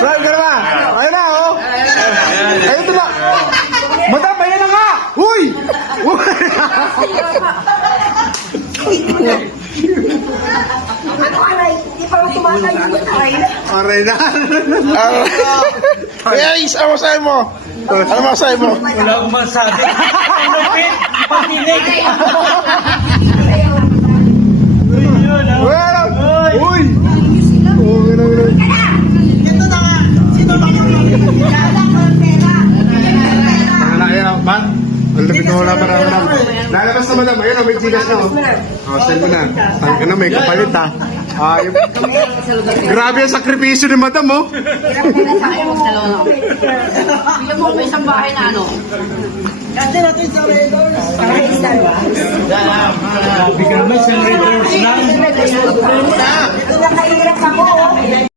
Subscribe ka naman. Ayun na, oh. Ayun na. Madam, ayun na nga. Uy! Ano aray? Hindi pa lang tumatay yung aray na. Aray na. Guys, ano masahe mo? Ano masahe mo? Wala akong masabi. Lupit! Pag-inig! Uy! Ang lapit na wala para naman. Lalabas na madam. Ayun, may gigas na. Send mo na. Ano, may kapalit ha. Grabe ang sakripisyo ni madam, oh. Hirap na sa akin magdalawa na ako. Bigyan mo ako isang bahay na ano. Kasi natin sa Raiders. Sabi ka naman sa Raiders lang. Nakahirap ako.